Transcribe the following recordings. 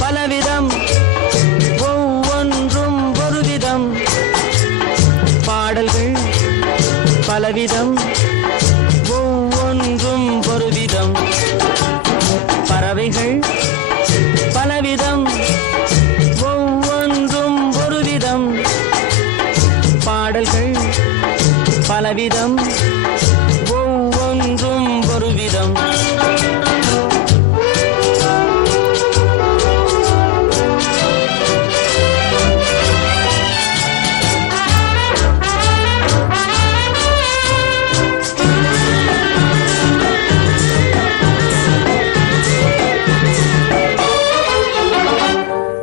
பலவிதம் ஒவ்வொன்றும் ஒரு விதம் பாடல்கள் பலவிதம் ஒவ்வொன்றும் ஒரு விதம் பறவைகள் பலவிதம் ஒவ்வொன்றும் ஒரு விதம் பாடல்கள் பலவிதம் ஒவ்வொன்றும் ஒரு விதம்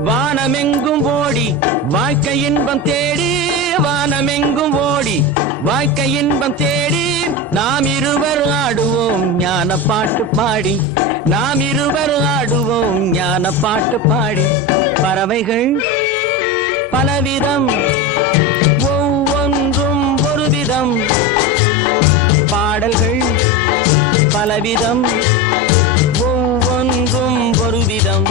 வானமெங்கும் ஓடி வாழ்க்கை இன்பம் தேடி வானமெங்கும் ஓடி வாழ்க்கை இன்பம் தேடி நாம் இருவர் ஆடுவோம் ஞான பாட்டு பாடி நாம் இருவர் ஆடுவோம் ஞான பாட்டு பாடி பறவைகள் பலவிதம் ஒவ்வொன்றும் ஒரு விதம் பாடல்கள் பலவிதம் ஒவ்வொன்றும் ஒரு விதம்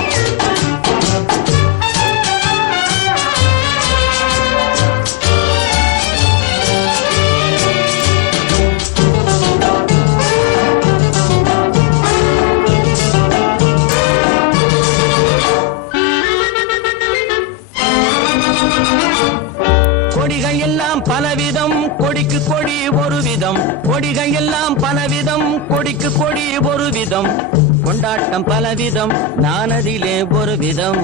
கொடிகள் எல்லாம் பலவிதம் கொடிக்கு கொடி ஒரு விதம் கொடிகள் எல்லாம் பலவிதம் கொடிக்கு கொடி ஒரு விதம் கொண்டாட்டம் பலவிதம் நானதிலே ஒரு விதம்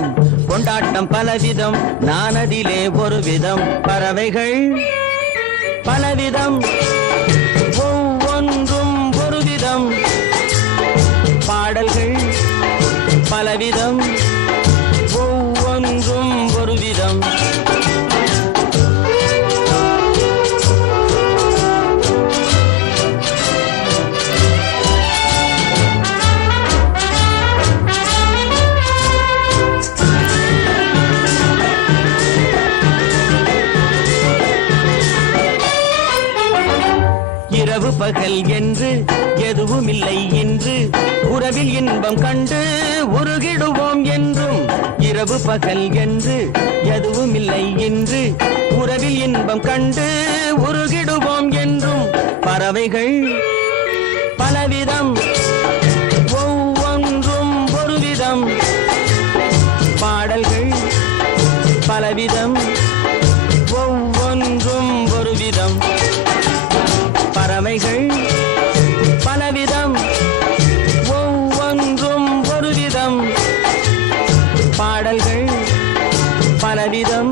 கொண்டாட்டம் பலவிதம் நானதிலே ஒரு விதம் பறவைகள் பலவிதம் ஒவ்வொன்றும் ஒரு விதம் பாடல்கள் பலவிதம் ஒவ்வொன்றும் ஒரு விதம் இரவு பகல் என்று எதுவும் இல்லை என்று உறவில் இன்பம் கண்டு உருகிடுவோம் என்றும் இரவு பகல் என்று எதுவும் இல்லை என்று உறவில் இன்பம் கண்டு உருகிடுவோம் என்றும் பறவைகள் பலவிதம் ஒவ்வொன்றும் ஒரு விதம் பாடல்கள் பலவிதம் ஒவ்வொன்றும் ஒரு விதம் பறவைகள் பலவிதம் ஒவ்வொன்றும் ஒரு விதம் பாடல்கள் பலவிதம்